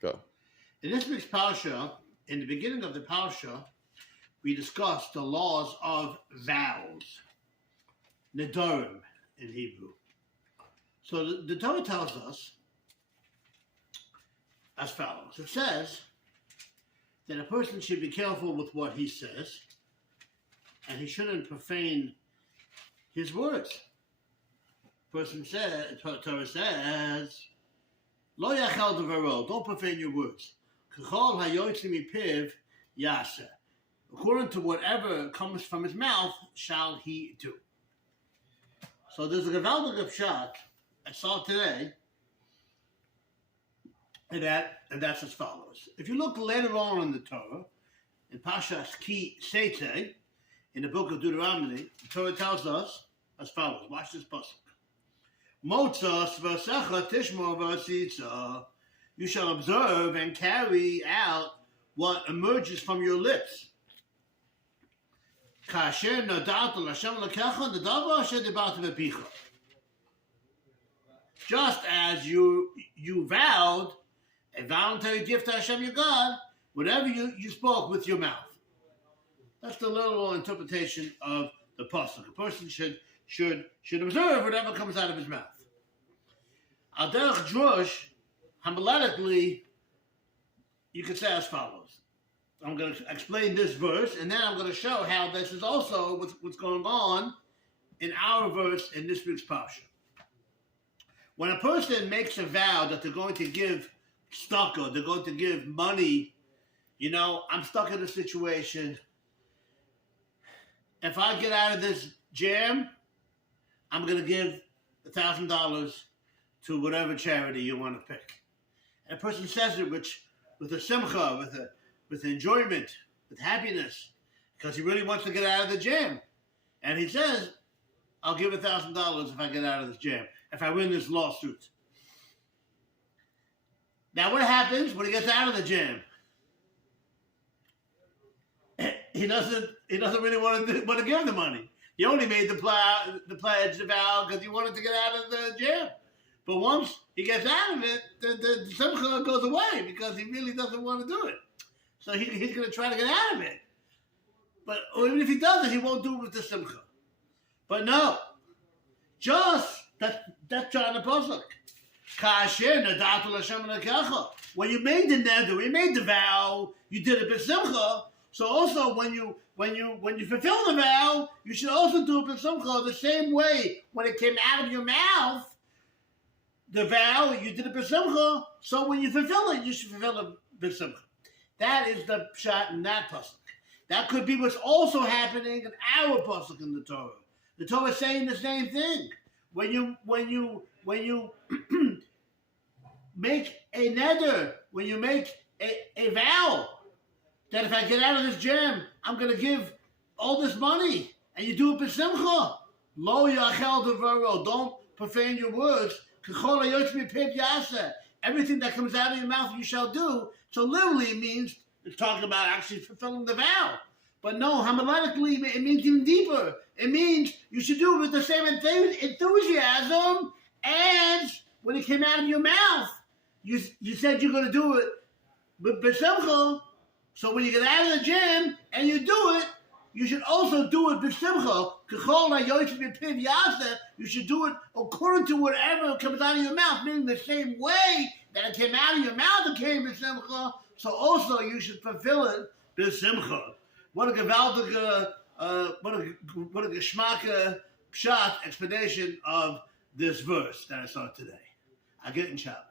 Go. In this week's Parsha, in the beginning of the Parsha, we discussed the laws of vows, nedarim in Hebrew. So the Torah tells us as follows. It says that a person should be careful with what he says, and he shouldn't profane his words. Torah says, Lo yachal devaro, don't profane your words. K'chol hayotzim mipiv yaseh. According to whatever comes from his mouth, shall he do. So there's a gewaldige pshat I saw today, and that's as follows. If you look later on in the Torah, in Parshas Ki Sete, in the book of Deuteronomy, the Torah tells us as follows. Watch this pasuk. Motzas v'asecha tishmor v'asitza. You shall observe and carry out what emerges from your lips. Kasher nadat l'Hashem l'kecha nadav asher dibata b'picha. Just as you vowed a voluntary gift to Hashem your God, whatever you spoke with your mouth. That's the literal interpretation of the pasuk. A person should observe whatever comes out of his mouth. Al derech drush, homiletically, you could say as follows. I'm going to explain this verse, and then I'm going to show how this is also what's going on in our verse in this week's parsha. When a person makes a vow that they're going to give tzedakah, they're going to give money, I'm stuck in a situation. If I get out of this jam, I'm going to give $1,000 to whatever charity you want to pick. And a person says it with a simcha, with enjoyment, with happiness, because he really wants to get out of the jam. And he says, I'll give $1,000 if I get out of this jam, if I win this lawsuit. Now what happens when he gets out of the jam? He doesn't really want to give the money. He only made the pledge, the vow, because he wanted to get out of the jam. But once he gets out of it, the simcha goes away because he really doesn't want to do it. So he's going to try to get out of it. But even if he does it, he won't do it with the simcha. But no, just that's John the pasuk. Kasher nadatu l'Hashem l'kecha. When you made the neder, when you made the vow, you did it b'simcha. So also when you fulfill the vow, you should also do it b'simcha the same way. When it came out of your mouth, the vow, you did it b'simcha. So when you fulfill it, you should fulfill it b'simcha. That is the pshat in that pasuk. That could be what's also happening in our pasuk in the Torah. The Torah is saying the same thing. When you make a neder, when you make a vow that if I get out of this jam, I'm going to give all this money, and you do it b'simcha. Lo yachal devaro, don't profane your words. K'chol hayotzim mipiv yaseh. Everything that comes out of your mouth you shall do. So literally it means, it's talking about actually fulfilling the vow. But no, homiletically it means even deeper. It means you should do it with the same enthusiasm as when it came out of your mouth. You said you're going to do it with b'simcha. So when you get out of the gym and you do it, you should also do it b'simcha. K'chol hayotzim mipiv yaseh. You should do it according to whatever comes out of your mouth, meaning the same way that it came out of your mouth, it came b'simcha. So also you should fulfill it b'simcha. What a gewaldige, what a geschmacke pshat explanation of this verse that I saw today. I get in Shabbos.